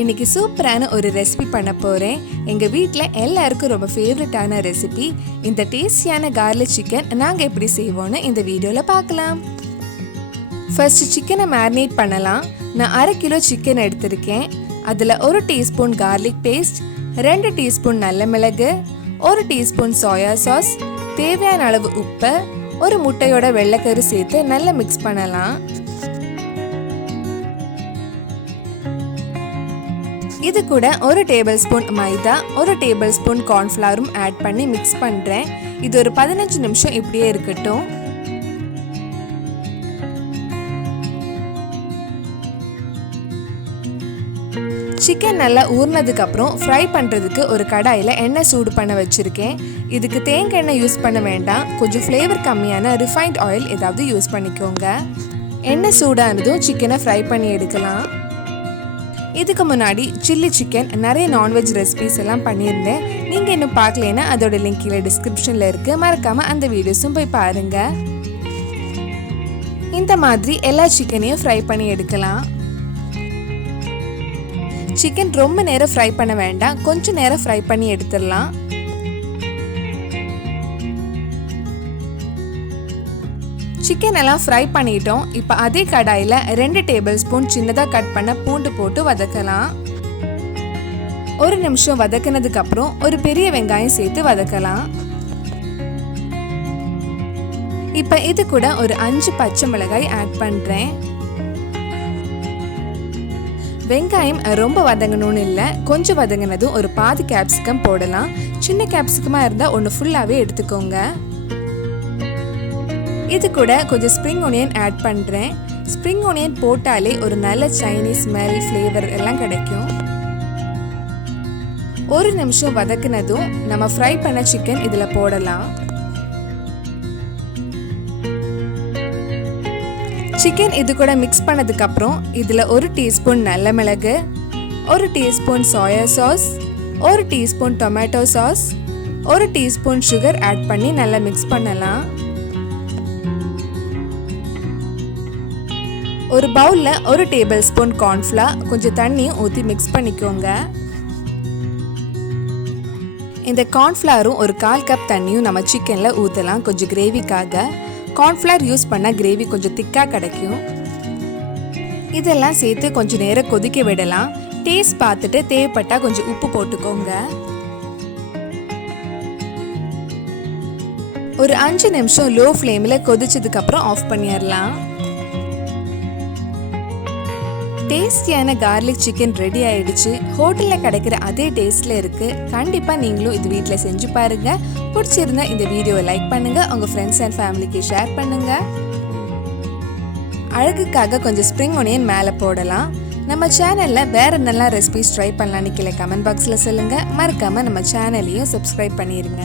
இன்னைக்கு சூப்பரான ஒரு ரெசிபி பண்ண போறேன். எங்க வீட்ல எல்லாருக்கும் ரொம்ப ஃபேவரட்டான ரெசிபி இந்த டேஸ்டியான garlic சிக்கன். நாங்க எப்படி செய்வோம்னு இந்த வீடியோல பார்க்கலாம். ஃபர்ஸ்ட் சிக்கனை மேரினேட் பண்ணலாம். நான் 1/2 கிலோ சிக்கன் எடுத்திருக்கேன். அதுல 1 டீஸ்பூன் garlic பேஸ்ட், 2 டீஸ்பூன் நல்ல மிளகு, 1 டீஸ்பூன் சோயா சாஸ், தேவையான அளவு உப்பு, ஒரு முட்டையோட வெள்ளைக்கரு சேர்த்து நல்லா மிக்ஸ் பண்ணலாம். இது கூட 1 டேபிள் ஸ்பூன் மைதா, 1 டேபிள் ஸ்பூன் cornflour ஆட் பண்ணி மிக்ஸ் பண்றேன். இது ஒரு 15 நிமிஷம் இப்படியே இருக்கட்டும். சிக்கன் நல்லா ஊறினதுக்கு அப்புறம் ஃப்ரை பண்றதுக்கு ஒரு கடாயில எண்ணெய் சூடு பண்ண வச்சிருக்கேன். இதுக்கு தேங்காய் எண்ணெய் யூஸ் பண்ண வேண்டாம். கொஞ்சம் ஃப்ளேவர் கம்மியான ரிஃபைண்ட் ஆயில் ஏதாவது யூஸ் பண்ணிக்கோங்க. எண்ணெய் சூடானதும் சிக்கனை ஃப்ரை பண்ணி எடுக்கலாம். இதுக்கு முன்னாடி சில்லி சிக்கன் நிறைய நான்வெஜ் ரெசிபிஸ் எல்லாம் பண்ணியிருந்தேன். நீங்கள் இன்னும் பார்க்கலன்னா அதோட லிங்க் கீழே டிஸ்கிரிப்ஷனில் இருக்குது. மறக்காமல் அந்த வீடியோஸும் போய் பாருங்கள். இந்த மாதிரி எல்லா சிக்கனையும் ஃப்ரை பண்ணி எடுக்கலாம். சிக்கன் ரொம்ப நேரம் ஃப்ரை பண்ண வேண்டாம், கொஞ்சம் நேரம் ஃப்ரை பண்ணி எடுத்துடலாம். சிக்கன் எல்லாம் ஃப்ரை பண்ணிட்டோம். இப்போ அதே கடாயில் 2 டேபிள் ஸ்பூன் சின்னதாக கட் பண்ண பூண்டு போட்டு வதக்கலாம். 1 நிமிஷம் வதக்கினதுக்கு அப்புறம் ஒரு பெரிய வெங்காயம் சேர்த்து வதக்கலாம். இப்போ இது கூட ஒரு 5 பச்சை மிளகாய் ஆட் பண்ணுறேன். வெங்காயம் ரொம்ப வதங்கணும்னு இல்லை, கொஞ்சம் வதங்கினதும் ஒரு பாதி கேப்சிகம் போடலாம். சின்ன கேப்சிகமாக இருந்தால் ஒன்று ஃபுல்லாகவே எடுத்துக்கோங்க. இது கூட கொஞ்சம் ஸ்ப்ரிங் ஆனியன் ஆட் பண்ணுறேன். ஸ்ப்ரிங் ஆனியன் போட்டாலே ஒரு நல்ல சைனீஸ் ஸ்மெல், ஃப்ளேவர் எல்லாம் கிடைக்கும். 1 நிமிஷம் வதக்குனதும் நம்ம ஃப்ரை பண்ண சிக்கன் இதில் போடலாம். சிக்கன் இது கூட மிக்ஸ் பண்ணதுக்கப்புறம் இதில் 1 டீஸ்பூன் நல்ல மிளகு, 1 teaspoon soya sauce, 1 teaspoon tomato sauce, 1 teaspoon sugar add பண்ணி நல்லா மிக்ஸ் பண்ணலாம். ஒரு பவுலில் 1 டேபிள் ஸ்பூன் cornflour கொஞ்சம் தண்ணியும் ஊற்றி மிக்ஸ் பண்ணிக்கோங்க. இந்த கார்ன்ஃப்ளவரும் ஒரு 1/4 கப் தண்ணியும் நம்ம சிக்கனில் ஊற்றலாம். கொஞ்சம் கிரேவிக்காக கார்ன்ஃப்ளவர் யூஸ் பண்ணால் கிரேவி கொஞ்சம் திக்காக கிடைக்கும். இதெல்லாம் சேர்த்து கொஞ்சம் நேரம் கொதிக்க விடலாம். டேஸ்ட் பார்த்துட்டு தேவைப்பட்டால் கொஞ்சம் உப்பு போட்டுக்கோங்க. ஒரு 5 நிமிஷம் லோ ஃப்ளேமில் கொதிச்சதுக்கப்புறம் ஆஃப் பண்ணிடலாம். டேஸ்டியான garlic சிக்கன் ரெடி ஆயிடுச்சு. ஹோட்டலில் கிடைக்கிற அதே டேஸ்ட்டில் இருக்குது. கண்டிப்பாக நீங்களும் இது வீட்டில் செஞ்சு பாருங்கள். பிடிச்சிருந்தா இந்த வீடியோவை லைக் பண்ணுங்கள், உங்கள் ஃப்ரெண்ட்ஸ் அண்ட் ஃபேமிலிக்கு ஷேர் பண்ணுங்கள். அழகுக்காக கொஞ்சம் ஸ்ப்ரிங் ஆனியன் மேலே போடலாம். நம்ம சேனலில் வேறு நல்லா ரெசிபிஸ் ட்ரை பண்ணலான்னு கீழே கமெண்ட் பாக்ஸில் சொல்லுங்கள். மறக்காமல் நம்ம சேனலையும் சப்ஸ்கிரைப் பண்ணிடுங்க.